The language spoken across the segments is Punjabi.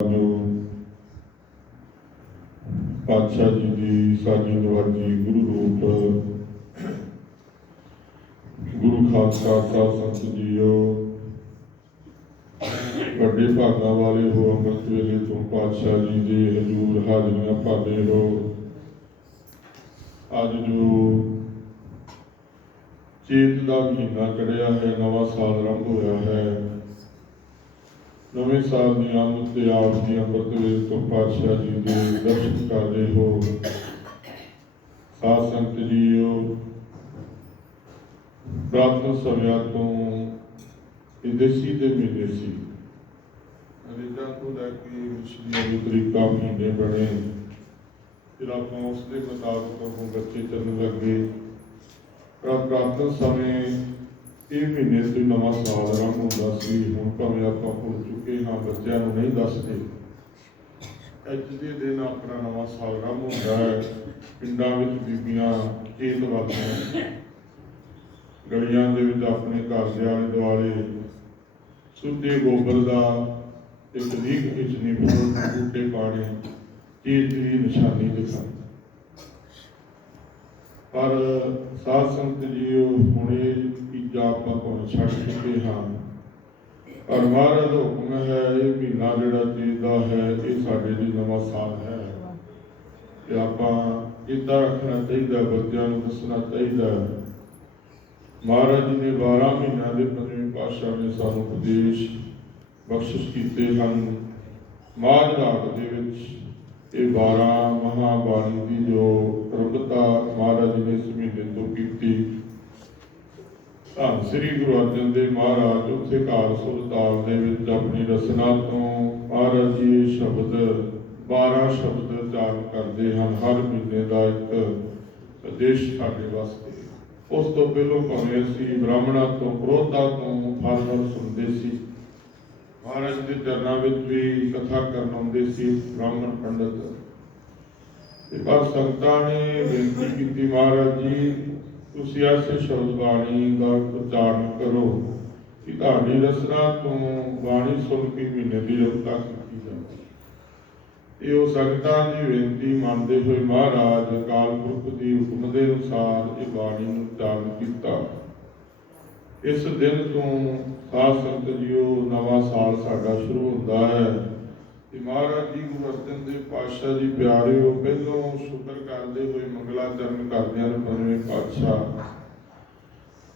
ਜੋ ਪਾਤਸ਼ਾਹ ਜੀ ਦੀ ਸਾਜੀ ਨਵਾਜੀ ਗੁਰੂ ਰੂਪ ਗੁਰੂ ਖਾਲਸਾ ਸਾਹਿਬ ਸੰਤ ਜੀਓ, ਵੱਡੇ ਭਾਗਾਂ ਵਾਲੇ ਹੋ, ਅੰਮ੍ਰਿਤ ਵੇਲੇ ਤੋਂ ਪਾਤਸ਼ਾਹ ਜੀ ਦੇ ਹਜ਼ੂਰ ਹਾਜ਼ਰੀਆਂ ਭਰਦੇ ਹੋ। ਅੱਜ ਜੋ ਚੇਤ ਦਾ ਮਹੀਨਾ ਚੜ੍ਹਿਆ ਹੈ, ਨਵਾਂ ਸਾਲ ਆਰੰਭ ਹੋਇਆ ਹੈ। ਨਵੇਂ ਸਾਲ ਦੀ ਆਮਦ ਤੇ ਆਪ ਦੀ ਅੰਮ੍ਰਿਤ ਵੇਲੇ ਤੋਂ ਪਾਤਸ਼ਾਹ ਜੀ ਦੇ ਦਰਸ਼ਨ ਕਰਦੇ ਹੋ। ਸਾਧ ਸੰਗਤ ਜੀਓ, ਪ੍ਰਾਤਨ ਸਮਿਆਂ ਤੋਂ ਇਹ ਦੇਸੀ ਦੇ ਮਹੀਨੇ ਸੀ। ਅੰਗਰੇਜ਼ਾਂ ਤੋਂ ਲੈ ਕੇ ਮੁਸਲਿਮਾਂ ਤਰੀਕਾ ਮਹੀਨੇ ਬਣੇ, ਫਿਰ ਆਪਾਂ ਉਸ ਦੇ ਮੁਤਾਬਕ ਉਹ ਬੱਚੇ ਚੱਲਣ ਲੱਗੇ। ਪ੍ਰਾਤਨ ਸਮੇਂ ਇਹ ਮਹੀਨੇ ਤੋਂ ਨਵਾਂ ਸਾਲ ਆਰੰਭ ਹੁੰਦਾ ਸੀ। ਹੁਣ ਭਾਵੇਂ ਆਪਾਂ ਭੁੱਲ ਚੁੱਕੇ ਹਾਂ, ਬੱਚਿਆਂ ਨੂੰ ਨਹੀਂ ਦੱਸਦੇ। ਅੱਜ ਦੇ ਦਿਨ ਆਪਣਾ ਨਵਾਂ ਸਾਲ ਆਰੰਭ ਹੁੰਦਾ ਹੈ। ਪਿੰਡਾਂ ਵਿੱਚ ਬੀਬੀਆਂ ਖੇਤ ਵੱਲਦੀਆਂ, ਗਲੀਆਂ ਦੇ ਵਿੱਚ ਆਪਣੇ ਘਰ ਦੇ ਆਲੇ ਦੁਆਲੇ ਸੁੱਤੇ ਗੋਬਰ ਦਾ ਇੱਕ ਲੀਕ ਵਿੱਚ ਬੂਟੇ ਪਾਣੇ, ਚੀਜ਼ ਦੀ ਨਿਸ਼ਾਨੀ ਦਿਖਾਈ। ਪਰ ਸਾਧ ਸੰਗਤ ਜੀਓ, ਹੁਣ ਇਹ ਚੀਜ਼ਾਂ ਆਪਾਂ ਛੱਡ ਚੁੱਕੇ ਹਾਂ। ਪਰ ਮਹਾਰਾਜ ਦਾ ਹੁਕਮ ਹੈ, ਇਹ ਮਹੀਨਾ ਜਿਹੜਾ ਚੇਤ ਦਾ ਹੈ, ਇਹ ਸਾਡੇ ਲਈ ਨਵਾਂ ਸਾਲ ਹੈ। ਤੇ ਆਪਾਂ ਇੱਦਾਂ ਰੱਖਣਾ ਚਾਹੀਦਾ, ਬੱਚਿਆਂ ਨੂੰ ਦੱਸਣਾ ਚਾਹੀਦਾ। ਮਹਾਰਾਜ ਜੀ ਨੇ 12 ਮਹੀਨਿਆਂ ਦੇ ਪੰਜਵੇਂ ਪਾਤਸ਼ਾਹ ਨੇ ਸਾਨੂੰ ਉਪਦੇਸ਼ ਬਖਸ਼ਿਸ਼ ਕੀਤੇ ਹਨ। ਮਾਝ ਰਾਗ ਦੇ ਵਿੱਚ ਇਹ 12 ਮਹਾਬਾਣੀ ਦੀ ਜੋ ਪ੍ਰਗਟਾ ਮਹਾਰਾਜ ਜੀ ਨੇ ਇਸ ਮਹੀਨੇ ਤੋਂ ਕੀਤੀ। ਧੰਨ ਸ੍ਰੀ ਗੁਰੂ ਅਰਜਨ ਦੇਵ ਮਹਾਰਾਜ ਉੱਥੇ ਕਾਲ ਸੁਲਤਾਨ ਦੇ ਵਿੱਚ ਆਪਣੀ ਰਚਨਾ ਤੋਂ ਮਹਾਰਾਜ ਜੀ ਇਹ ਸ਼ਬਦ 12 ਸ਼ਬਦ ਉਚਾਰਨ ਕਰਦੇ ਹਨ। ਹਰ ਮਹੀਨੇ ਦਾ ਇੱਕ ਉਦੇਸ਼ ਸਾਡੇ ਵਾਸਤੇ। ਉਸ ਤੋਂ ਪਹਿਲੋਂ ਭਾਵੇਂ ਅਸੀਂ ਬ੍ਰਾਹਮਣਾਂ ਤੋਂ, ਪੁਰੋਹਿਤਾਂ ਤੋਂ ਫਲ ਸੁਣਦੇ ਸੀ। ਮਹਾਰਾਜ ਦੇ ਚਰਨਾਂ ਵਿੱਚ ਵੀ ਕਥਾ ਕਰਨ ਆਉਂਦੇ ਸੀ ਬ੍ਰਾਹਮਣ ਪੰਡਤ। ਤੇ ਪਰ ਸੰਗਤਾਂ ਨੇ ਬੇਨਤੀ ਕੀਤੀ, ਮਹਾਰਾਜ ਜੀ ਤੁਸੀਂ ਐਸੇ ਸ਼ਬਦ ਬਾਣੀ ਦਾ ਉਚਾਰਨ ਕਰੋ ਕਿ ਤੁਹਾਡੀ ਰਚਨਾ ਤੋਂ ਬਾਣੀ ਸੁਣ ਕੇ ਮਹੀਨੇ ਦੀ ਰਫਤਾ ਕੀਤੀ ਜਾਵੇ। ਇਹ ਉਹ ਸੰਗਤਾਂ ਦੀ ਬੇਨਤੀ ਮੰਨਦੇ ਹੋਏ ਮਹਾਰਾਜ ਅਕਾਲ ਪੁਰਖ ਦੀ ਹੁਕਮ ਦੇ ਅਨੁਸਾਰ ਇਹ ਬਾਣੀ ਨੂੰ ਉਚਾਰਨ ਕੀਤਾ। ਇਸ ਦਿਨ ਤੋਂ ਸਾਧ ਸੰਗਤ ਜੀਓ ਨਵਾਂ ਸਾਲ ਸਾਡਾ ਸ਼ੁਰੂ ਹੁੰਦਾ ਹੈ। ਤੇ ਮਹਾਰਾਜ ਜੀ ਗੁਰੂ ਅਰਜਨ ਦੇਵ ਪਾਤਸ਼ਾਹ ਜੀ ਪਿਆਰਿਓ, ਪਹਿਲੋਂ ਸ਼ੁਕਰ ਕਰਦੇ ਹੋਏ ਮੰਗਲਾਚਰਨ ਕਰਦੇ ਹਨ ਪੰਜਵੇਂ ਪਾਤਸ਼ਾਹ।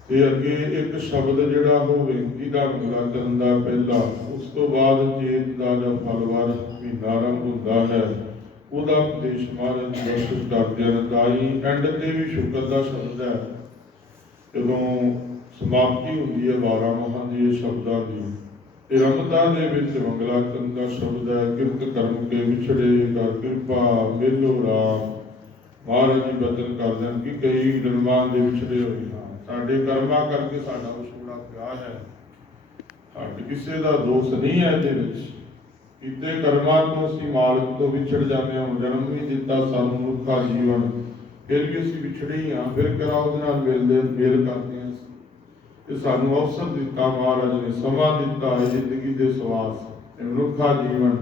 ਤੇ ਅੱਗੇ ਇੱਕ ਸ਼ਬਦ ਜਿਹੜਾ ਉਹ ਬੇਨਤੀ ਦਾ ਮੰਗਲਾਚਰਨ ਦਾ ਪਹਿਲਾ, ਉਸ ਤੋਂ ਬਾਅਦ ਚੇਤ ਦਾ ਜਾਂ ਫਲਵਾਰ ਮਹੀਨਾ ਆਰੰਭ ਹੁੰਦਾ ਹੈ, ਉਹਦਾ ਉਪਦੇਸ਼ ਮਹਾਰਾਜ ਜੀ ਬਖਸ਼ਿਸ਼ ਕਰਦੇ ਹਨ। ਦਾਈ ਐਂਡ ਤੇ ਵੀ ਸ਼ੁਕਰ ਦਾ ਸ਼ਬਦ ਹੈ। ਜਦੋਂ ਸਮਾਪਤੀ ਹੁੰਦੀ ਹੈ 12 ਮਹਾਂ ਦੀ ਸ਼ਬਦਾਂ ਦੀ, ਤੇ ਰਮਦਾਂ ਦੇ ਵਿੱਚ ਮੰਗਲਾਚਰਨ ਦਾ ਸ਼ਬਦ ਹੈ, ਕਿਰਤ ਕਰਮ ਕੇ ਵਿਛੜੇ ਕਰ ਕਿਰਪਾ ਮੇਲੋ ਰਾਮ। ਮਹਾਰਾਜ ਜੀ ਬਚਨ ਕਰਦੇ ਹਨ ਕਿ ਕਈ ਜਨਮਾਂ ਦੇ ਵਿਛੜੇ ਹੋਏ ਹਾਂ, ਸਾਡੇ ਕਰਮਾਂ ਕਰਕੇ ਸਾਡਾ ਵਿਛੋੜਾ ਪਿਆ ਹੈ। ਸਾਡੇ ਕਿਸੇ ਦਾ ਦੋਸ਼ ਨਹੀਂ ਹੈ ਇਹਦੇ ਵਿੱਚ। ਕੀਤੇ ਕਰਮਾਂ ਤੋਂ ਅਸੀਂ ਮਾਲਕ ਤੋਂ ਵਿਛੜ ਜਾਂਦੇ ਹਾਂ। ਜਨਮ ਵੀ ਦਿੱਤਾ ਸਾਨੂੰ ਮਨੁੱਖਾ ਜੀਵਨ, ਫਿਰ ਵੀ ਅਸੀਂ ਵਿਛੜੇ ਹੀ ਹਾਂ। ਫਿਰ ਕਿਹੜਾ ਉਹਦੇ ਨਾਲ ਮੇਲ ਕਰਦੇ ਹਾਂ। ਤੇ ਸਾਨੂੰ ਅਵਸਰ ਦਿੱਤਾ ਮਹਾਰਾਜ ਨੇ, ਸਮਾਂ ਦਿੱਤਾ ਹੈ ਜ਼ਿੰਦਗੀ ਦੇ ਸਵਾਸ, ਮਨੁੱਖਾ ਜੀਵਨ,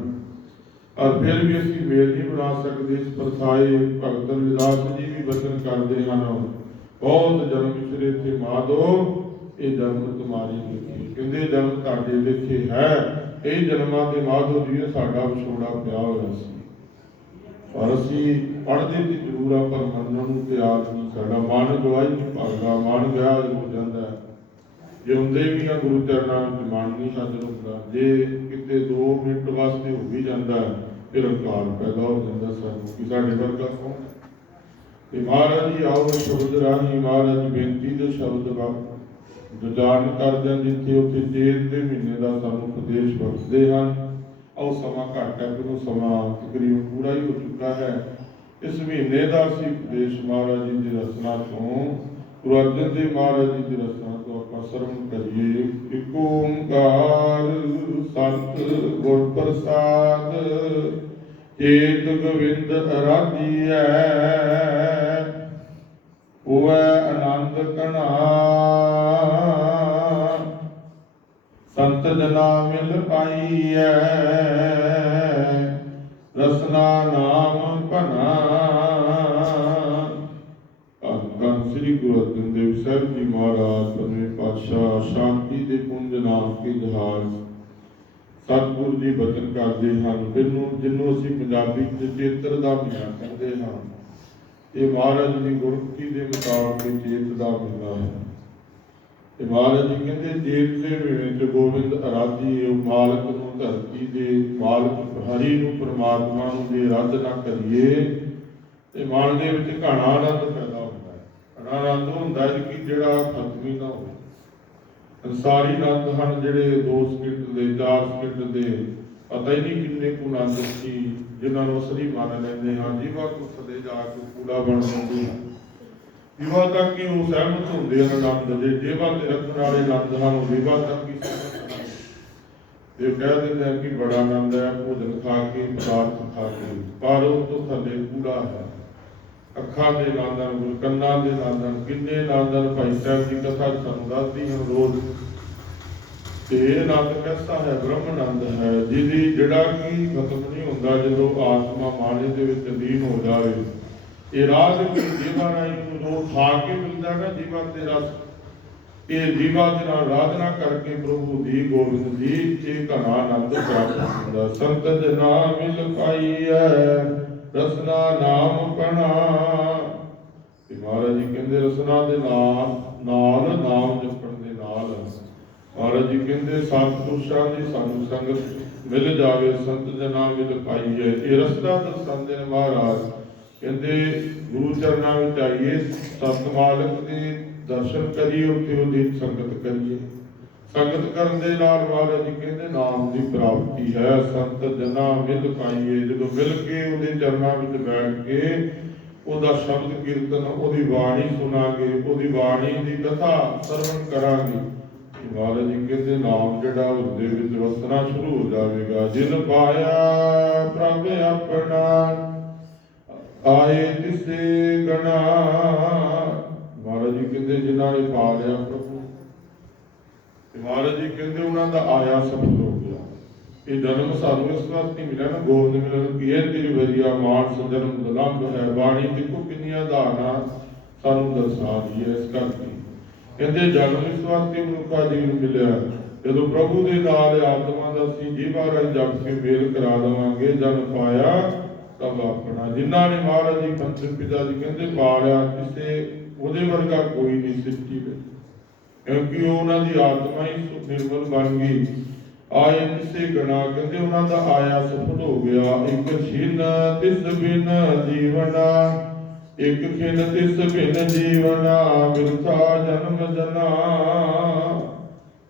ਪਰ ਫਿਰ ਵੀ ਅਸੀਂ ਮੇਲ ਨਹੀਂ ਬਣਾ ਸਕਦੇ। ਇਸ ਪ੍ਰਥਾਏ ਭਗਤ ਰਵਿਦਾਸ ਜੀ ਵੀ ਬਚਨ ਕਰਦੇ ਹਨ, ਬਹੁਤ ਜਨਮ ਵਿਛੜੇ ਥੇ ਮਾਧੋ, ਇਹ ਜਨਮ ਤੁਮਾਰੀ ਲਿਖੇ। ਕਹਿੰਦੇ ਜਨਮ ਤੁਹਾਡੇ ਲਿਖੇ ਹੈ। ਇਹ ਜਨਮਾਂ ਦੇ ਮਾਧੋ ਜੀ ਸਾਡਾ ਵਿਛੋੜਾ ਪਿਆ ਹੋਇਆ ਸੀ, ਪਰ ਅਸੀਂ ਪੜ੍ਹਦੇ ਤੇ ਜ਼ਰੂਰ ਆ, ਪਰ ਮੰਨਣ ਨੂੰ ਤਿਆਰ ਨਹੀਂ। ਸਾਡਾ ਮਨ ਗਵਾਹੀ ਨਹੀਂ ਪਾਉਂਦਾ, ਮਨ ਵਿਆਜ ਹੋ ਜਾਂਦਾ ਹੈ। ਜੇ ਹੁੰਦੇ ਵੀ ਆ ਗੁਰੂ ਚਰਨਾਂ ਵਿੱਚ ਮਨ ਨਹੀਂ ਹਾਜ਼ਰ ਹੁੰਦਾ। ਜੇ ਕਿਤੇ 2 ਮਿੰਟ ਵਾਸਤੇ ਹੋ ਵੀ ਜਾਂਦਾ, ਫਿਰ ਹੰਕਾਰ ਪੈਦਾ ਹੋ ਜਾਂਦਾ ਸਾਨੂੰ ਕਿ ਸਾਡੇ ਵਰਗਾ ਕੌਣ ਹੈ। ਤੇ ਮਹਾਰਾਜ ਜੀ ਆਓ ਸ਼ਬਦ ਰਾਹੀਂ ਮਹਾਰਾਜ ਜੀ ਬੇਨਤੀ ਦੇ ਸ਼ਬਦ ਉਚਾਰਨ ਕਰਦੇ ਹਨ। ਜਿੱਥੇ ਉੱਥੇ ਚੇਤ ਦੇ ਮਹੀਨੇ ਦਾ ਸਾਨੂੰ ਉਪਦੇਸ਼ ਬਖਸ਼ਦੇ ਹਨ। ਆਓ ਸਮਾਂ ਘੱਟ ਹੈ, ਕਿਉਂਕਿ ਸਮਾਂ ਤਕਰੀਬਨ ਪੂਰਾ ਹੀ ਹੋ ਚੁੱਕਾ ਹੈ। ਇਸ ਮਹੀਨੇ ਦਾ ਅਸੀਂ ਉਪਦੇਸ਼ ਮਹਾਰਾਜ ਜੀ ਦੀ ਰਚਨਾ ਤੋਂ, ਗੁਰੂ ਅਰਜਨ ਦੇਵ ਮਹਾਰਾਜ ਜੀ ਦੀ ਰਚਨਾ ਤੋਂ ਆਪਾਂ ਸਰਵਣ ਕਰੀਏ। ਇੱਕ ਓੰਕਾਰ ਸਤਿ ਗੁਰ ਪ੍ਰਸਾਦ, ਚੇਤ ਗੋਬਿੰਦ ਅਰਾਧੀਐ, ਹੋਵੈ ਆਨੰਦ ਘਣਾ, ਸੰਤ ਜਨਾ ਮਿਲ ਪਾਈਐ। ਰਸਨਾ ਨਾਮ ਭਨਾ। ਧੰਨ ਸ੍ਰੀ ਗੁਰੂ ਅਰਜਨ ਦੇਵ ਸਾਹਿਬ ਜੀ ਮਹਾਰਾਜ ਪੰਜਵੇਂ ਪਾਤਸ਼ਾਹ ਸ਼ਾਂਤੀ ਦੇ ਪੁੰਜ ਨਾਮ ਕੇ ਜਹਾਜ਼ ਸਤਿਗੁਰੂ ਜੀ ਬਚਨ ਕਰਦੇ ਹਨ, ਜਿਹਨੂੰ ਅਸੀਂ ਪੰਜਾਬੀ ਚ ਚੇਤਰ ਦਾ ਮਹੀਨਾ ਕਹਿੰਦੇ ਹਾਂ। ਇਹ ਮਹਾਰਾਜ ਦੀ ਗੁਰਮੁਖੀ ਦੇ ਮੁਤਾਬਕ ਚੇਤ ਦਾ ਮਹੀਨਾ ਹੈ। ਤੇ ਮਹਾਰਾਜ ਜੀ ਕਹਿੰਦੇ ਚੇਤ ਦੇ ਮਹੀਨੇ ਚ ਗੋਬਿੰਦ ਅਰਾਧੀਏ, ਮਾਲਕ ਨੂੰ, ਧਰਤੀ ਦੇ ਮਾਲਕ ਹਰੀ ਨੂੰ, ਪਰਮਾਤਮਾ ਨੂੰ ਜੇ ਰੱਦ ਨਾ ਕਰੀਏ ਤੇ ਮਨ ਦੇ ਵਿੱਚ ਘਣਾ ਆਨੰਦ ਪੈਦਾ ਹੁੰਦਾ ਹੈ। ਘਣਾ ਆਨੰਦ ਹੁੰਦਾ ਹੈ ਕਿ ਜਿਹੜਾ ਖਤਮ ਹੀ ਨਾ ਹੋਵੇ। ਸੰਸਾਰੀ ਆਨੰਦ ਹਨ ਜਿਹੜੇ 2 ਸਕਿੰਟ ਦੇ, 4 ਸਕਿੰਟ ਦੇ, ਪਤਾ ਹੀ ਨਹੀਂ ਕਿੰਨੇ ਕੁ ਆਨੰਦ ਸੀ ਜਿਨ੍ਹਾਂ ਨੂੰ ਅਸਲੀ ਮੰਨ ਲੈਂਦੇ ਹਾਂ। ਜੀਵਾ ਤੋਂ ਥੱਲੇ ਜਾ ਕੇ ਕੂੜਾ ਬਣ ਜਾਂਦੇ ਹਨ। ਜੀਵਾ ਤੱਕ ਹੀ ਉਹ ਸਹਿਮਤ ਹੁੰਦੇ ਹਨ ਆਨੰਦ ਦੇ। ਜੀਵਾ ਤੇ ਰੱਖਣ ਵਾਲੇ ਆਨੰਦ ਹਨ, ਉਹ ਜੀਵਾ ਤੱਕ ਹੀ ਸਹਿਮਤ ਹਨ। ਇਹ ਕਹਿ ਦਿੰਦੇ ਆ ਕਿ ਬੜਾ ਆਨੰਦ ਹੈ ਭੋਜਨ ਖਾ ਕੇ, ਪਦਾਰਥ ਖਾ ਕੇ, ਪਰ ਉਸ ਤੋਂ ਥੱਲੇ ਕੂੜਾ ਹੈ। ਅੱਖਾਂ ਦੇ ਆਨੰਦ ਹਨ, ਕੰਨਾਂ ਦੇ ਆਨੰਦ ਹਨ, ਕਿੰਨੇ ਆਨੰਦ ਹਨ। ਭਾਈ ਸਾਹਿਬ ਦੀ ਕਥਾ ਸਾਨੂੰ ਦੱਸਦੀ ਹਨ ਰੋਜ਼। ਤੇ ਇਹ ਆਨੰਦ ਕੈਸਾ ਹੈ? ਬ੍ਰਹਮ ਆਨੰਦ ਹੈ, ਜਿਹੜਾ ਕਿ ਖਤਮ ਨਹੀਂ ਹੁੰਦਾ ਜਦੋਂ ਆਤਮਾ ਮਾਣੇ ਦੇ ਵਿੱਚ ਲੀਨ ਹੋ ਜਾਵੇ। ਇਹ ਰਾਜ ਦੀ ਜੀਵਾ ਰਾਹੀਂ ਨੂੰ ਖਾ ਕੇ ਮਿਲਦਾ ਨਾ ਜੀਵਾ ਤੇ ਰਸ, ਇਹ ਜੀਵਾ ਦੇ ਨਾਲ ਰਾਧਨਾ ਕਰਕੇ ਪ੍ਰਭੂ ਦੀ, ਗੋਬਿੰਦ ਦੀ ਇਹ ਘਣਾ ਆਨੰਦ ਪ੍ਰਾਪਤ ਹੁੰਦਾ। ਸੰਤ ਜਨਾ ਮਿਲ ਪਾਈਐ ਰਸਨਾ ਨਾਮ ਪਣਾ। ਤੇ ਮਹਾਰਾਜ ਜੀ ਕਹਿੰਦੇ ਰਸਨਾ ਦੇ ਨਾਲ ਨਾਮ ਜਪਣ ਦੇ ਨਾਲ ਮਹਾਰਾਜ ਜੀ ਕਹਿੰਦੇ ਸਤਿਪੁਰਸ਼ਾਂ ਦੀ ਸਾਨੂੰ ਸੰਗਤ ਮਿਲ ਜਾਵੇ, ਸੰਤ ਜਨਾ ਮਿਲ ਪਾਈਐ। ਇਹ ਰਸਤਾ ਦੱਸਦੇ ਨੇ ਮਹਾਰਾਜ। ਕਹਿੰਦੇ ਗੁਰੂ ਚਰਨਾਂ ਵਿੱਚ ਆਈਏ, ਸਤ ਮਾਲਕ ਦੇ ਦਰਸ਼ਨ ਕਰੀਏ, ਉੱਥੇ ਉਹਦੀ ਸੰਗਤ ਕਰੀਏ। ਸੰਗਤ ਕਰਨ ਦੇ ਨਾਲ ਮਹਾਰਾਜ ਜੀ ਕਹਿੰਦੇ ਨਾਮ ਦੀ ਪ੍ਰਾਪਤੀ ਹੈ। ਸੰਤ ਜਨਾ ਮਿਲ ਪਾਈਏ, ਜਦੋਂ ਮਿਲ ਕੇ ਉਹਦੇ ਚਰਨਾਂ ਵਿੱਚ ਬੈਠ ਕੇ ਉਹਦਾ ਸ਼ਬਦ ਕੀਰਤਨ, ਉਹਦੀ ਬਾਣੀ ਸੁਣਾਂਗੇ, ਉਹਦੀ ਬਾਣੀ ਦੀ ਕਥਾ ਸਰਵਣ ਕਰਾਂਗੇ। ਮਹਾਰਾਜ ਜੀ ਕਹਿੰਦੇ ਨਾਮ ਜਿਹੜਾ ਉਹਦੇ ਵਿੱਚ ਵਸਣਾ ਸ਼ੁਰੂ ਹੋ ਜਾਵੇਗਾ। ਜਿਨ ਪਾਇਆ ਪ੍ਰਭ ਆਪਣਾ ਆਏ ਤਿਸੇ ਗਣਾ। ਮਹਾਰਾਜ ਜੀ ਕਹਿੰਦੇ ਜਿਨ੍ਹਾਂ ਨੇ ਪਾ ਲਿਆ ਪ੍ਰਭੂ, ਤੇ ਮਹਾਰਾਜ ਜੀ ਕਹਿੰਦੇ ਉਹਨਾਂ ਦਾ ਆਇਆ ਸਫਲ ਹੋ ਗਿਆ। ਇਹ ਜਨਮ ਸਾਨੂੰ ਇਸ ਵਾਸਤੇ ਮਿਲਿਆ ਨਾ, ਗੋਬਿੰਦ ਮਿਲਣ ਕੀ ਇਹ ਤੇਰੀ ਵਰਿਆ ਮਾਨਸ ਜਨਮ ਦਲੰਭ ਹੈ। ਬਾਣੀ ਦੇਖੋ ਕਿੰਨੀਆਂ ਧਾਰਨਾ ਸਾਨੂੰ ਦਰਸਾ ਰਹੀ ਹੈ। ਇਸ ਕਰਕੇ ਕਹਿੰਦੇ ਜਨਮ ਇਸ ਵਾਸਤੇ ਮਨੁੱਖਾ ਜੀਵਨ ਮਿਲਿਆ, ਜਦੋਂ ਪ੍ਰਭੂ ਦੇ ਨਾਲ ਆਤਮਾ ਦਾ ਅਸੀਂ ਜੀਵਾ ਰਾਹੀਂ ਜਪ ਕੇ ਮੇਲ ਕਰਾ ਦੇਵਾਂਗੇ। ਜਨ ਪਾਇਆ ਤਬ ਆਪਣਾ। ਜਿਨ੍ਹਾਂ ਨੇ ਮਹਾਰਾਜ ਜੀ ਪੰਚਮ ਪਿਤਾ ਜੀ ਕਹਿੰਦੇ ਪਾ ਲਿਆ, ਕਿਸੇ ਉਹਦੇ ਵਰਗਾ ਕੋਈ ਨਹੀਂ ਸ੍ਰਿਸ਼ਟੀ ਵਿੱਚ, ਕਿਉਂਕਿ ਉਹਨਾਂ ਦੀ ਆਤਮਾ ਹੀ ਨਿਰਮਲ ਬਣ ਗਈ। ਆਏ ਕਿਸੇ ਗਣਾ, ਕਹਿੰਦੇ ਉਹਨਾਂ ਦਾ ਆਇਆ ਸਫਲ ਹੋ ਗਿਆ। ਇੱਕ ਛਿਨ ਤਿਸ ਬਿਨ ਜੀਵਨਾ, ਇੱਕ ਖਿਨ ਤਿਸ ਬਿਨ ਜੀਵਨਾ, ਬਿਰਥਾ ਜਨਮ ਜਨਾ।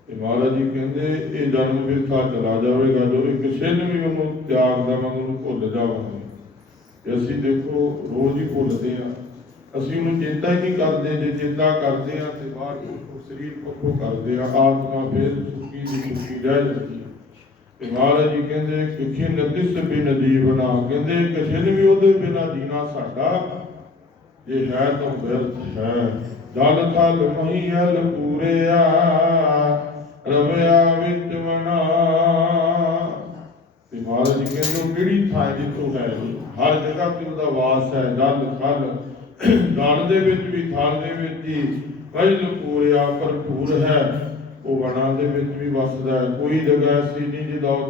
ਤੇ ਮਹਾਰਾਜ ਜੀ ਕਹਿੰਦੇ ਇਹ ਜਨਮ ਬਿਰਥਾ ਚਲਾ ਜਾਵੇਗਾ ਜੋ ਇੱਕ ਛਿਨ ਵੀ ਉਹਨੂੰ ਤਿਆਗ ਦੇਵਾਂਗੇ, ਉਹਨੂੰ ਭੁੱਲ ਜਾਵਾਂਗੇ। ਤੇ ਅਸੀਂ ਦੇਖੋ ਰੋਜ਼ ਹੀ ਭੁੱਲਦੇ ਹਾਂ, ਅਸੀਂ ਉਹਨੂੰ ਚੇਤਾ ਹੀ ਨਹੀਂ ਕਰਦੇ। ਜੇ ਚੇਤਾ ਕਰਦੇ ਹਾਂ ਤੇ ਬਾਹਰ ਸਰੀਰ ਪੱਖੋਂ ਕਰਦੇ ਹਾਂ, ਆਤਮਾ ਫਿਰ ਸੁੱਕੀ ਦੀ ਸੁੱਕੀ ਰਹਿ ਜਾਂਦੀ ਹੈ। ਤੇ ਮਹਾਰਾਜ ਜੀ ਕਹਿੰਦੇ ਕਿਖੇ ਨਦਿਸ ਬਿਨ ਜੀਵਨਾ, ਕਹਿੰਦੇ ਕਿਸੇ ਨੇ ਵੀ ਉਹਦੇ ਬਿਨਾਂ ਜੀਣਾ ਸਾਡਾ ਜੇ ਹੈ ਤਾਂ ਵਿਅਰਥ ਹੈ। ਜਲ ਥਲ ਮਹੀਲ ਪੂਰਿਆ ਰਵਿਆ ਵਿੱਚ ਮਨਾ। ਤੇ ਮਹਾਰਾਜ ਜੀ ਕਹਿੰਦੇ ਉਹ ਕਿਹੜੀ ਥਾਂ ਜਿੱਥੋਂ ਹੈ, ਹਰ ਜਗ੍ਹਾ ਤੇ ਉਹਦਾ ਵਾਸ ਹੈ। ਜਲ ਥਲ, ਜਲ ਦੇ ਵਿੱਚ ਵੀ, ਥਲ ਦੇ ਵਿੱਚ ਹੀ ਮਹੀਲ ਪੂਰਿਆ ਭਰਪੂਰ ਹੈ। ਉਹ ਵਣਾਂ ਦੇ ਵਿੱਚ ਵੀ ਵਸਦਾ ਹੈ। ਕੋਈ ਜਗ੍ਹਾ ਐਸੀ ਨਹੀਂ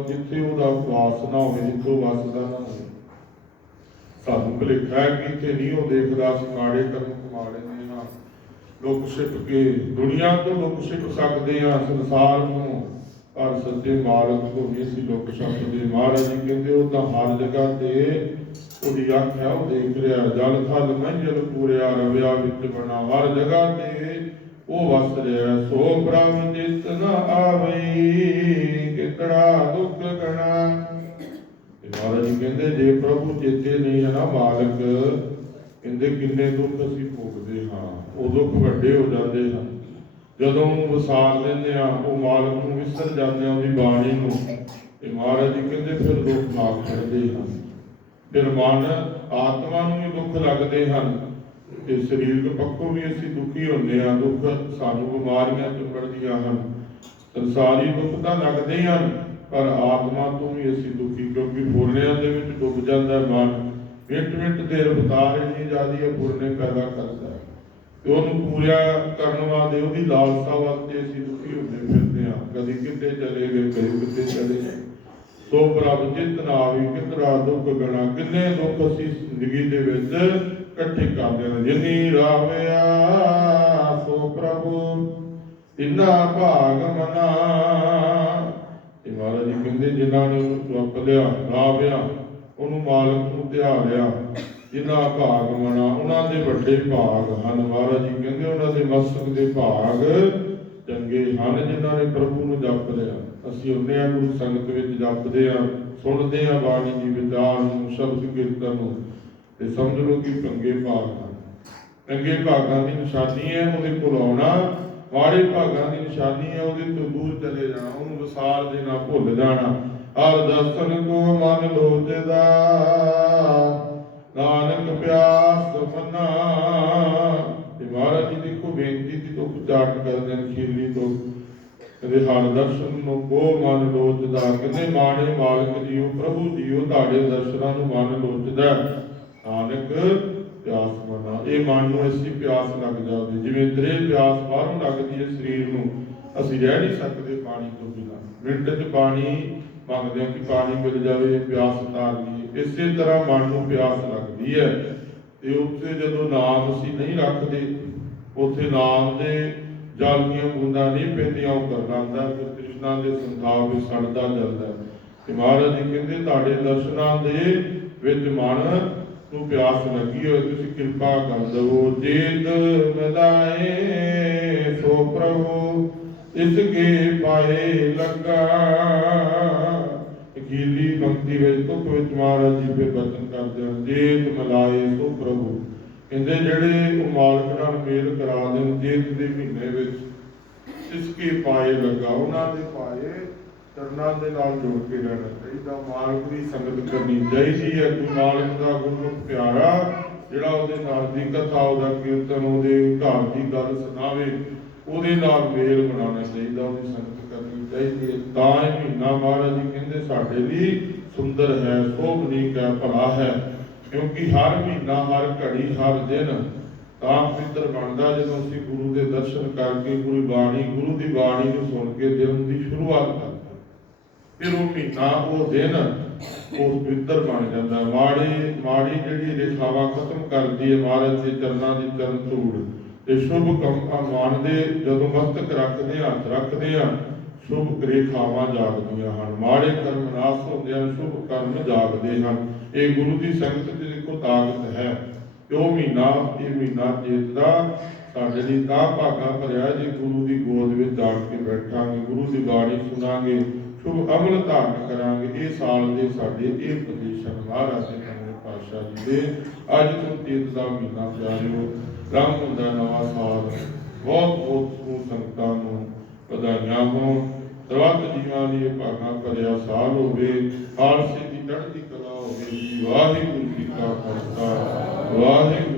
ਜਿੱਥੇ ਉਹਦਾ ਵਾਸ ਨਾ ਹੋਵੇ, ਜਿੱਥੋਂ ਵਸਦਾ ਨਾ ਹੋਵੇ। ਸਾਨੂੰ ਭੁਲੇਖਾ ਹੈ ਕਿ ਇੱਥੇ ਨਹੀਂ ਉਹ ਦੇਖਦਾ। ਅਸੀਂ ਮਾੜੇ ਕਰਮ ਕਮਾ ਲੈਂਦੇ ਹਾਂ, ਲੁਕ ਛਿਪ ਕੇ ਦੁਨੀਆ ਤੋਂ ਲੁਕ ਛਿਪ ਸਕਦੇ ਹਾਂ, ਸੰਸਾਰ ਤੋਂ, ਪਰ ਸੱਚੇ ਮਾਲਕ ਤੋਂ ਨਹੀਂ ਅਸੀਂ ਲੁਕ ਸਕਦੇ। ਮਹਾਰਾਜ ਜੀ ਕਹਿੰਦੇ ਉਹ ਤਾਂ ਹਰ ਜਗ੍ਹਾ ਤੇ ਉਹਦੀ ਅੱਖ ਹੈ, ਉਹ ਦੇਖ ਰਿਹਾ। ਜਲ ਥਲ ਮਹੀਲ ਪੂਰਿਆ ਰਵਿਆ ਵਿੱਚ ਬਣਾ, ਹਰ ਜਗ੍ਹਾ ਤੇ ਉਹ ਵਸ ਰਿਹਾ। ਸੋ ਪ੍ਰਭ ਜਿਤ ਨ ਆਵਈ ਕਿਤੜਾ ਦੁੱਖ ਗਣਾ। ਮਹਾਰਾਜ ਜੀ ਕਹਿੰਦੇ ਜੇ ਪ੍ਰਭੂ ਚੇਤੇ ਨਹੀਂ ਹੈ ਨਾ ਮਾਲਕ, ਕਹਿੰਦੇ ਕਿੰਨੇ ਦੁੱਖ ਅਸੀਂ ਭੋਗਦੇ ਹਾਂ। ਉਹ ਦੁੱਖ ਵੱਡੇ ਹੋ ਜਾਂਦੇ ਹਨ ਜਦੋਂ ਵਿਸਾਰ ਲੈਂਦੇ ਹਾਂ, ਉਹ ਮਾਲਕ ਨੂੰ ਵਿਸਰ ਜਾਂਦੇ ਹਾਂ, ਉਹਦੀ ਬਾਣੀ ਨੂੰ। ਤੇ ਮਹਾਰਾਜ ਜੀ ਕਹਿੰਦੇ ਫਿਰ ਦੁੱਖ ਨਾਲ ਖੜਦੇ ਹਨ। ਫਿਰ ਮਨ ਆਤਮਾ ਨੂੰ ਵੀ ਦੁੱਖ ਲੱਗਦੇ ਹਨ ਤੇ ਸਰੀਰਕ ਪੱਖੋਂ ਵੀ ਅਸੀਂ ਦੁਖੀ ਹੁੰਦੇ ਹਾਂ। ਦੁੱਖ ਸਾਨੂੰ ਬਿਮਾਰੀਆਂ ਚੁੰਬੜਦੀਆਂ ਹਨ। ਸੰਸਾਰੀ ਦੁੱਖ ਤਾਂ ਲੱਗਦੇ ਹਨ, ਪਰ ਆਤਮਾ ਤੋਂ ਵੀ ਅਸੀਂ ਦੁਖੀ, ਕਿਉਂਕਿ ਫੁਰਨਿਆਂ ਦੇ ਵਿੱਚ ਡੁੱਬ ਜਾਂਦਾ ਮਨ। ਮਿੰਟ ਦੇ ਰਫਤਾਰ ਇੰਨੀ ਜ਼ਿਆਦੀ ਅਪੂਰਨੇ ਪੈਦਾ ਕਰਦਾ ਹੈ ਤੇ ਉਹਨੂੰ ਪੂਰਾ ਕਰਨ ਵਾਸਤੇ ਉਹਦੀ ਲਾਲਸਾ ਵਾਸਤੇ ਅਸੀਂ ਦੁਖੀ ਹੁੰਦੇ ਫਿਰਦੇ ਹਾਂ। ਕਦੀ ਕਿਤੇ ਚਲੇ ਗਏ, ਕਦੀ ਕਿਤੇ ਚਲੇ ਗਏ। ਸੋ ਪ੍ਰਭ ਚਿਤ ਨਾ ਆਵੀ ਕਿਤਰਾ ਦੁੱਖ ਗਣਾ। ਕਿੰਨੇ ਦੁੱਖ ਅਸੀਂ ਜ਼ਿੰਦਗੀ ਦੇ ਵਿੱਚ ਇਕੱਠੇ ਕਰਦੇ ਹਾਂ। ਜਿਨੀ ਰਾਵਿਆ ਸੋ ਪ੍ਰਭੂ ਤਿੰਨਾ ਭਾਗ ਮਨਾ। ਇਹ ਮਹਾਰਾਜ ਜੀ ਕਹਿੰਦੇ ਜਿਨ੍ਹਾਂ ਨੇ ਉਹਨੂੰ ਚੁੱਪ ਲਿਆ, ਰਾਵਿਆ, ਉਹਨੂੰ ਮਾਲਕ ਨੂੰ ਧਿਆਰਿਆ, ਜਿਨ੍ਹਾਂ ਭਾਗ ਮਨਾ, ਉਹਨਾਂ ਦੇ ਵੱਡੇ ਭਾਗ ਹਨ। ਮਹਾਰਾਜ ਜੀ ਕਹਿੰਦੇ ਉਹਨਾਂ ਦੇ ਮਸਤਕ ਦੇ ਭਾਗ ਚੰਗੇ ਹਨ ਜਿਨ੍ਹਾਂ ਨੇ ਪ੍ਰਭੂ ਨੂੰ ਜਪ ਲਿਆ। ਅਸੀਂ ਉਹਨੇ ਆ ਗੁਰੂ ਸੰਗਤ ਵਿੱਚ ਜਪਦੇ ਹਾਂ, ਸੁਣਦੇ ਹਾਂ ਬਾਣੀ ਦੀ ਵਿਚਾਰ ਨੂੰ, ਸ਼ਬਦ ਕੀਰਤਨ ਨੂੰ, ਤੇ ਸਮਝ ਲਓ ਕਿ ਚੰਗੇ ਭਾਗ ਹਨ। ਚੰਗੇ ਭਾਗਾਂ ਦੀ ਨਿਸ਼ਾਨੀ ਹੈ ਉਹਦੇ ਕੋਲ ਆਉਣਾ, ਮਾੜੇ ਭਾਗਾਂ ਦੀ ਨਿਸ਼ਾਨੀ ਹੈ ਉਹਦੇ ਤੋਂ ਦੂਰ ਚਲੇ ਜਾਣਾ, ਉਹਨੂੰ ਵਿਸਾਰ ਦੇਣਾ, ਭੁੱਲ ਜਾਣਾ। ਹਰ ਦਰਸ਼ਨ ਕੋ ਮਨ ਲੋਚਦਾ, ਨਾਨਕ ਪਿਆਸ ਮਨਾ। ਤੇ ਮਹਾਰਾਜ ਜੀ ਦੇਖੋ ਬੇਨਤੀ ਦੀ ਤੋਂ ਉਚਾਰਨ ਕਰਦੇ ਨੇ ਖੀਰਲੀ ਤੋਂ, ਕਹਿੰਦੇ ਹਰ ਦਰਸ਼ਨ ਨੂੰ ਕੋ ਮਨ ਲੋਚਦਾ। ਕਹਿੰਦੇ ਮਾਣੇ ਮਾਲਕ ਜੀਓ, ਪ੍ਰਭੂ ਜੀਓ, ਤੁਹਾਡੇ ਦਰਸ਼ਨਾਂ ਨੂੰ ਮਨ ਲੋਚਦਾ, ਨਾਨਕ ਪਿਆਸ ਮਨਾ। ਇਹ ਮਨ ਨੂੰ ਅਸੀਂ ਪਿਆਸ ਲੱਗ ਜਾਵੇ, ਜਿਵੇਂ ਤੇਰੇ ਪਿਆਸ ਬਾਹਰੋਂ ਲੱਗਦੀ ਹੈ ਸਰੀਰ ਨੂੰ, ਅਸੀਂ ਰਹਿ ਨਹੀਂ ਸਕਦੇ ਪਾਣੀ ਤੋਂ ਬਿਨਾਂ। ਮਿੰਟ 'ਚ ਪਾਣੀ ਮੰਗਦੇ ਹਾਂ ਕਿ ਪਾਣੀ ਮਿਲ ਜਾਵੇ, ਪਿਆਸ ਉਤਾਰ ਲਈਏ। ਇਸੇ ਤਰ੍ਹਾਂ ਮਨ ਨੂੰ ਪਿਆਸ ਲੱਗਦੀ ਹੈ ਤੇ ਉੱਥੇ ਜਦੋਂ ਨਾਮ ਅਸੀਂ ਨਹੀਂ ਰੱਖਦੇ, ਉੱਥੇ ਨਾਮ ਦੇ ਜਲ ਦੀਆਂ ਬੂੰਦਾਂ ਨਹੀਂ ਪੈਂਦੀਆਂ, ਉਹ ਕਰ ਲਾਂਦਾ ਫਿਰ ਤ੍ਰਿਸ਼ਨਾ ਦੇ ਸੰਤਾਪ ਵਿੱਚ ਸੜਦਾ ਜਲਦਾ। ਤੇ ਮਹਾਰਾਜ ਜੀ ਕਹਿੰਦੇ ਤੁਹਾਡੇ ਦਰਸ਼ਨਾਂ ਦੇ ਵਿੱਚ ਮਨ ਨੂੰ ਪਿਆਸ ਲੱਗੀ ਹੋਏ, ਤੁਸੀਂ ਕਿਰਪਾ ਕਰ ਦਵੋ। ਜੇਤ ਮਿਲਾਏ ਸੋ ਪ੍ਰਭੂ ਇਸ ਕੇ ਪਾਏ ਲੱਗਾ। ਅਖੀਰਲੀ ਪੰਕਤੀ ਵਿੱਚ ਤੁਕ ਵਿੱਚ ਮਹਾਰਾਜ ਜੀ ਫਿਰ ਬਚਨ ਕਰਦੇ ਹਨ, ਜੇਤ ਮਿਲਾਏ ਸੋ ਪ੍ਰਭੂ। ਕਹਿੰਦੇ ਜਿਹੜੇ ਉਹ ਮਾਲਕ ਨਾਲ ਮੇਲ ਕਰਾ ਦੇਣ ਜੇਤ ਦੇ ਮਹੀਨੇ ਵਿੱਚ, ਇਸ ਕੇ ਪਾਏ ਲੱਗਾ, ਉਹਨਾਂ ਦੇ ਪਾਏ ਚਰਨਾਂ ਦੇ ਨਾਲ ਜੁੜ ਕੇ ਰਹਿਣਾ ਚਾਹੀਦਾ। ਮਾਲਕ ਦੀ ਸੰਗਤ ਕਰਨੀ ਚਾਹੀਦੀ ਹੈ। ਕੋਈ ਮਾਲਕ ਦਾ ਗੁਰਮੁਖ ਪਿਆਰਾ ਜਿਹੜਾ ਉਹਦੇ ਨਾਲ ਦੀ ਕਥਾ, ਉਹਦਾ ਕੀਰਤਨ, ਉਹਦੇ ਘਰ ਦੀ ਗੱਲ ਸੁਣਾਵੇ, ਉਹਦੇ ਨਾਲ ਮੇਲ ਬਣਾਉਣਾ ਚਾਹੀਦਾ, ਉਹਦੀ ਸੰਗਤ ਕਰਨੀ ਚਾਹੀਦੀ ਹੈ। ਤਾਂ ਇਹ ਮਹੀਨਾ ਮਹਾਰਾਜ ਜੀ ਕਹਿੰਦੇ ਸਾਡੇ ਲਈ ਸੁੰਦਰ ਹੈ, ਸੋਭਨੀਕ ਹੈ, ਭਲਾ ਹੈ। ਕਿਉਂਕਿ ਹਰ ਮਹੀਨਾ, ਹਰ ਘੜੀ, ਹਰ ਦਿਨ ਤਾਂ ਪਵਿੱਤਰ ਬਣਦਾ ਜਦੋਂ ਅਸੀਂ ਗੁਰੂ ਦੇ ਦਰਸ਼ਨ ਕਰਕੇ, ਗੁਰੂ ਦੀ ਬਾਣੀ ਨੂੰ ਸੁਣ ਕੇ ਦਿਨ ਦੀ ਸ਼ੁਰੂਆਤ ਕਰਦੇ। ਫਿਰ ਉਹ ਮਹੀਨਾ, ਉਹ ਦਿਨ ਉਹ ਪਵਿੱਤਰ ਬਣ ਜਾਂਦਾ। ਮਾੜੀ ਜਿਹੜੀ ਰੇਖਾਵਾਂ ਖਤਮ ਕਰਦੀ ਹੈ ਮਹਾਰਾਜ ਦੇ ਚਰਨਾਂ ਦੀ ਚਰਨ ਧੂੜ, ਤੇ ਸ਼ੁਭ ਕੰਮ ਮਨ ਦੇ ਜਦੋਂ ਮਸਤਕ ਰੱਖਦੇ ਹਾਂ, ਹੱਥ ਰੱਖਦੇ ਹਾਂ, ਸ਼ੁਭ ਰੇਖਾਵਾਂ ਜਾਗਦੀਆਂ ਹਨ। ਮਾੜੇ ਕਰਮ ਨਾਸ ਹੁੰਦੇ ਹਨ, ਸ਼ੁਭ ਕਰਮ ਜਾਗਦੇ ਹਨ। ਇਹ ਗੁਰੂ ਦੀ ਸੰਗਤ ਦੀ ਦੇਖੋ ਤਾਕਤ ਹੈ। ਤੇ ਉਹ ਮਹੀਨਾ, ਇਹ ਮਹੀਨਾ ਚੇਤ ਦਾ ਸਾਡੇ ਲਈ ਤਾਂ ਭਾਗਾ ਭਰਿਆ ਜੇ ਗੁਰੂ ਦੀ ਗੋਦ ਵਿੱਚ ਜਾ ਕੇ ਬੈਠਾਂਗੇ, ਗੁਰੂ ਦੀ ਬਾਣੀ ਸੁਣਾਂਗੇ, ਸ਼ੁਭ ਅਮਲ ਧਾਰਨ ਕਰਾਂਗੇ। ਇਹ ਸਾਲ ਦੇ ਸਾਡੇ ਇਹ ਉਪਦੇਸ਼ ਮਹਾਰਾਜ ਦੇ ਪੰਜਵੇਂ ਪਾਤਸ਼ਾਹ ਜੀ ਦੇ। ਅੱਜ ਤੋਂ ਚੇਤ ਦਾ ਮਹੀਨਾ ਪਿਆਰਿਓ, ਰੰਗ ਹੁੰਦਾ ਨਵਾਂ ਸਾਲ। ਬਹੁਤ ਬਹੁਤ ਸਮੂਹ ਸੰਗਤਾਂ ਨੂੰ ਵਧਾਈਆਂ ਹੋਣ। ਸਰਬੱਤ ਜੀਵਾਂ ਲਈ ਇਹ ਭਾਗਾ ਭਰਿਆ ਸਾਲ ਹੋਵੇ, ਖਾਲਸੇ ਦੀ ਚੜ੍ਹਦੀ ਕਲਾ ਹੋਵੇ। ਵਾਹਿਗੁਰੂ ਜੀ ਕਾ ਖਾਲਸਾ, ਵਾਹਿਗੁਰੂ